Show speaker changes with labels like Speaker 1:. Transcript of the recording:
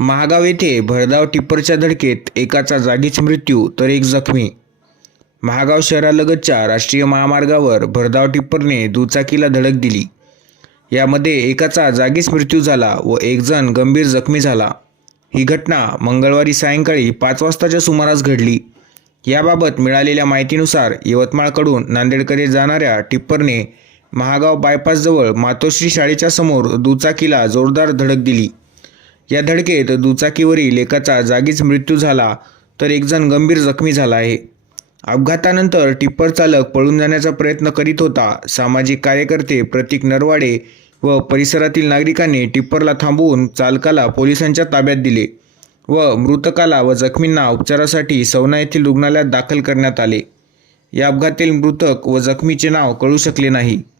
Speaker 1: महागाव येथे भरधाव टिप्परच्या धडकेत एकाचा जागीच मृत्यू तर एक जखमी. महागाव शहरालगतच्या राष्ट्रीय महामार्गावर भरधाव टिप्परने दुचाकीला धडक दिली. यामध्ये एकाचा जागीच मृत्यू झाला व एकजण गंभीर जखमी झाला. ही घटना मंगळवारी सायंकाळी पाच वाजताच्या सुमारास घडली. याबाबत मिळालेल्या माहितीनुसार यवतमाळकडून नांदेडकडे जाणाऱ्या टिप्परने महागाव बायपासजवळ मातोश्री शाळेच्या समोर दुचाकीला जोरदार धडक दिली. या धडकेत दुचाकीवरील एकाचा जागीच मृत्यू झाला तर एकजण गंभीर जखमी झाला आहे. अपघातानंतर टिप्पर चालक पळून जाण्याचा प्रयत्न करीत होता. सामाजिक कार्यकर्ते प्रतीक नरवाडे व परिसरातील नागरिकांनी टिप्परला थांबवून चालकाला पोलिसांच्या ताब्यात दिले व मृतकाला व जखमींना उपचारासाठी सवना येथील रुग्णालयात दाखल करण्यात आले. या अपघातातील मृतक व जखमीचे नाव कळू शकले नाही.